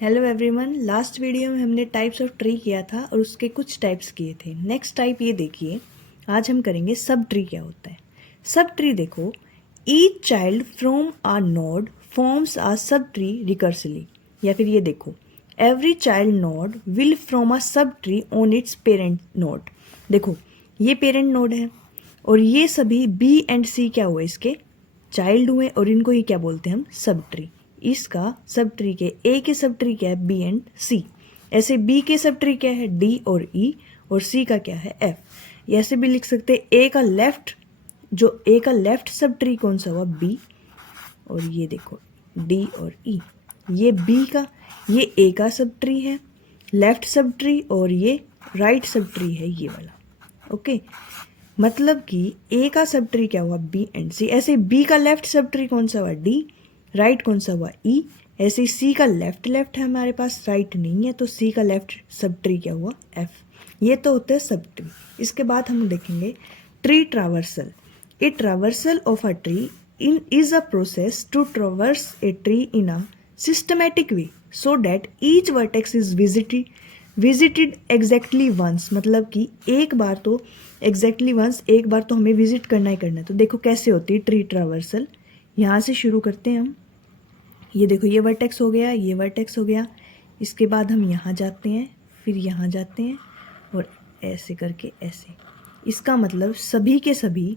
Hello everyone, last video में हमने types of tree किया था और उसके कुछ टाइप्स किए थे। नेक्स्ट टाइप ये देखिए, आज हम करेंगे सब ट्री क्या होता है। सब ट्री देखो, each child from a node forms a subtree recursively. या फिर ये देखो, every child node will from a subtree on its parent node. देखो ये पेरेंट नोड है और ये सभी बी एंड सी क्या हुए, इसके चाइल्ड हुए और इनको ही क्या बोलते हैं हम, सब ट्री। इसका सब ट्री के ए के सब ट्री क्या है, बी एंड सी। ऐसे बी के सब ट्री क्या है, डी और ई, और सी का क्या है, एफ। ऐसे भी लिख सकते हैं ए का लेफ्ट, जो ए का लेफ्ट सब ट्री कौन सा हुआ, बी, और ये देखो डी और ई। ये बी का, ये ए का सब ट्री है, लेफ्ट सब ट्री, और ये राइट सब ट्री है ये वाला। ओके, मतलब कि ए का सब ट्री क्या हुआ, बी एंड सी। ऐसे बी का लेफ्ट सब ट्री कौन सा हुआ, डी, राइट कौन सा हुआ, ई। ऐसे सी का लेफ्ट लेफ्ट है हमारे पास, राइट नहीं है, तो सी का लेफ्ट सब ट्री क्या हुआ, एफ। ये तो होता है सब ट्री। इसके बाद हम देखेंगे tree traversal. A traversal of a tree in is a process to traverse a tree in a systematic way so that each vertex is visited exactly once. मतलब कि एक बार तो एग्जैक्टली वंस, एक बार तो हमें विजिट करना ही करना है। तो देखो कैसे होती है ट्री ट्रावर्सल। यहाँ से शुरू करते हैं हम। ये देखो ये वर्टेक्स हो गया, ये वर्टेक्स हो गया। इसके बाद हम यहाँ जाते हैं, फिर यहाँ जाते हैं, और ऐसे करके ऐसे। इसका मतलब सभी के सभी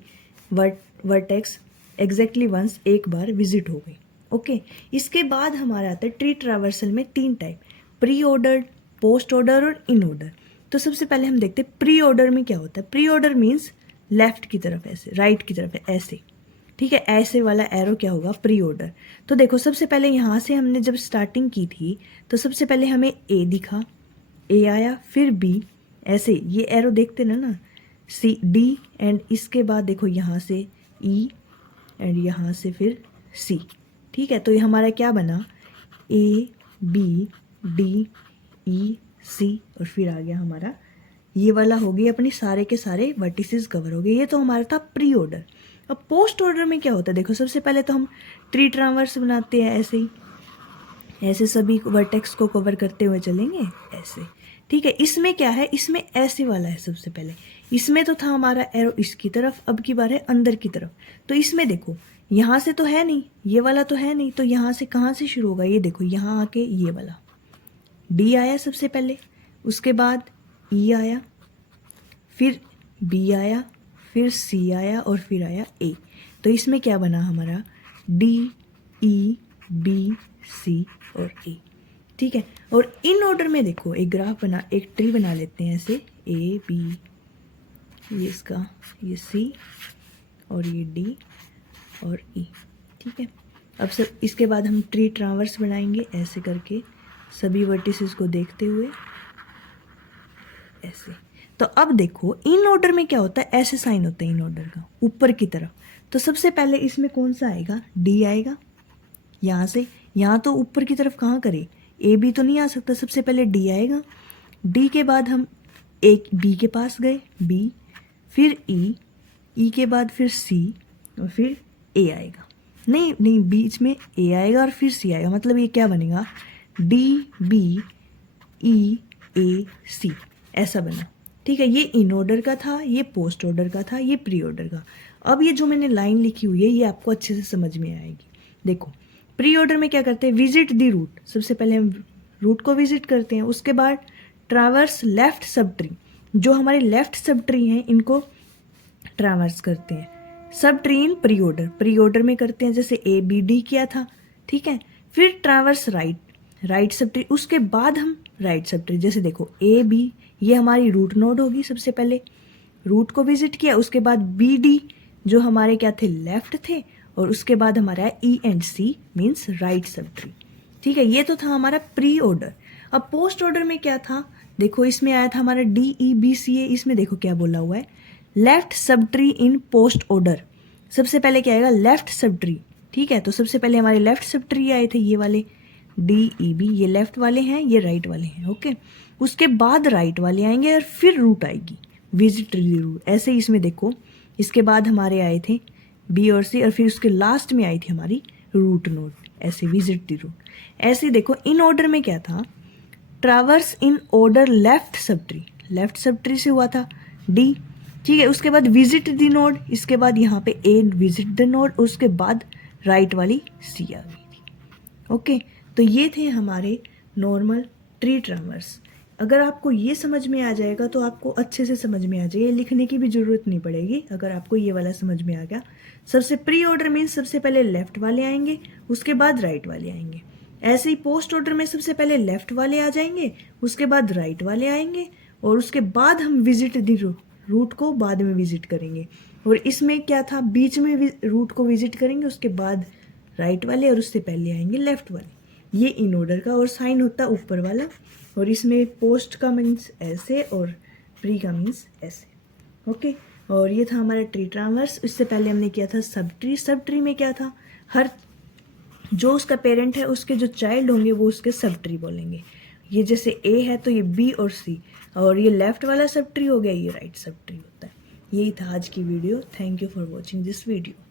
वर्टेक्स एग्जैक्टली वंस एक बार विजिट हो गई। ओके, इसके बाद हमारा आता है ट्री ट्रावर्सल में तीन type, pre order, post order और इन ऑर्डर। तो सबसे पहले हम देखते हैं प्री ऑर्डर में क्या होता है। प्री ऑर्डर मीन्स लेफ्ट की तरफ ऐसे, राइट की तरफ ऐसे, ठीक है। ऐसे वाला एरो क्या होगा, प्री ऑर्डर। तो देखो सबसे पहले यहाँ से हमने जब स्टार्टिंग की थी तो सबसे पहले हमें ए दिखा, ए आया, फिर बी, ऐसे ये एरो देखते ना, सी, डी, एंड इसके बाद देखो यहाँ से ई, एंड यहाँ से फिर सी, ठीक है। तो ये हमारा क्या बना, ए बी डी ई सी, और फिर आ गया हमारा ये वाला, हो गई अपनी सारे के सारे वर्टिसेस कवर हो गए। ये तो हमारा था प्री ऑर्डर। अब पोस्ट ऑर्डर में क्या होता है, देखो सबसे पहले तो हम ट्री ट्रावर्स बनाते हैं ऐसे ही, ऐसे सभी वर्टेक्स को कवर करते हुए चलेंगे ऐसे, ठीक है। इसमें क्या है, इसमें ऐसे वाला है सबसे पहले। इसमें तो था हमारा एरो इसकी तरफ, अब की बार है अंदर की तरफ। तो इसमें देखो यहाँ से तो है नहीं, ये वाला तो है नहीं, तो यहाँ से कहाँ से शुरू होगा, ये देखो यहाँ आके ये वाला डी आया सबसे पहले, उसके बाद ई आया, फिर बी आया, फिर सी आया, और फिर आया ए। तो इसमें क्या बना हमारा, डी ई बी सी और ए, ठीक है। और इन ऑर्डर में देखो एक ग्राफ बना, एक ट्री बना लेते हैं ऐसे, ए बी, ये इसका, ये सी, और ये डी और ई, ठीक है। अब सब इसके बाद हम ट्री ट्रावर्स बनाएंगे ऐसे करके, सभी वर्टिसेस को देखते हुए ऐसे। तो अब देखो इन ऑर्डर में क्या होता है, ऐसे साइन होता है इन ऑर्डर का ऊपर की तरफ। तो सबसे पहले इसमें कौन सा आएगा, डी आएगा। यहाँ से यहाँ तो ऊपर की तरफ कहाँ करें, ए बी तो नहीं आ सकता, सबसे पहले डी आएगा। डी के बाद हम एक बी के पास गए, बी, फिर ई के बाद फिर सी, और फिर ए आएगा। नहीं नहीं, बीच में ए आएगा और फिर सी आएगा। मतलब ये क्या बनेगा, डी बी ई ए सी, ऐसा बना, ठीक है। ये इन ऑर्डर का था, ये पोस्ट ऑर्डर का था, ये प्री ऑर्डर का। अब ये जो मैंने लाइन लिखी हुई है ये आपको अच्छे से समझ में आएगी। देखो प्री ऑर्डर में क्या करते हैं, विजिट दी रूट। सबसे पहले हम रूट को विजिट करते हैं, उसके बाद ट्रावर्स लेफ्ट सब ट्री, जो हमारे लेफ्ट सब ट्री हैं इनको ट्रावर्स करते हैं। Sub tree in pre order, pre order में करते हैं, जैसे ए बी डी किया था, ठीक है। फिर ट्रावर्स राइट सब ट्री, उसके बाद हम राइट सब ट्री, जैसे देखो ए बी, ये हमारी रूट नोड होगी। सबसे पहले रूट को विजिट किया, उसके बाद बी डी जो हमारे क्या थे, लेफ्ट थे, और उसके बाद हमारा E and C means right subtree, ठीक है। ये तो था हमारा प्री ऑर्डर। अब पोस्ट ऑर्डर में क्या था, देखो इसमें आया था हमारा डी ई बी सी ए। इसमें देखो क्या बोला हुआ है, left sub tree in post order. सबसे पहले क्या आएगा, लेफ्ट सब ट्री, ठीक है। तो सबसे पहले हमारे लेफ्ट सब ट्री आए थे, ये वाले डी ई बी, ये लेफ्ट वाले हैं, ये राइट वाले हैं, ओके। उसके बाद राइट वाले आएंगे और फिर रूट आएगी, विजिट रूट। ऐसे ही इसमें देखो, इसके बाद हमारे आए थे बी और सी, और फिर उसके लास्ट में आई थी हमारी रूट नोड। ऐसे विजिट द रूट। ऐसे देखो इन ऑर्डर में क्या था, traverse in order left sub tree से हुआ था डी, ठीक है। उसके बाद विजिट द नोड, इसके बाद यहाँ पे ए विजिट द नोड, उसके बाद राइट वाली सी आ गई थी। ओके, तो ये थे हमारे नॉर्मल ट्री ट्रैवर्स। अगर आपको ये समझ में आ जाएगा तो आपको अच्छे से समझ में आ जाएगा, लिखने की भी ज़रूरत नहीं पड़ेगी अगर आपको ये वाला समझ में आ गया। सबसे प्री ऑर्डर मीन्स सबसे पहले लेफ्ट वाले आएंगे, उसके बाद राइट वाले आएंगे। ऐसे ही पोस्ट ऑर्डर में सबसे पहले लेफ्ट वाले आ जाएंगे, उसके बाद राइट वाले आएंगे, और उसके बाद हम विजिट द रूट को बाद में विजिट करेंगे। और इसमें क्या था, बीच में रूट को विजिट करेंगे, उसके बाद राइट वाले, और उससे पहले आएंगे लेफ्ट वाले। ये इन ऑर्डर का, और साइन होता है ऊपर वाला। और इसमें पोस्ट का मीन्स ऐसे और प्री का मीन्स ऐसे। ओके, और ये था हमारा ट्री ट्रैवर्स। इससे पहले हमने किया था सब ट्री। सब ट्री में क्या था, हर जो उसका पेरेंट है उसके जो चाइल्ड होंगे वो उसके सब ट्री बोलेंगे। ये जैसे ए है तो ये बी और सी, और ये लेफ्ट वाला सब ट्री हो गया, ये राइट सब ट्री होता है। यही था आज की video. Thank you for watching this video.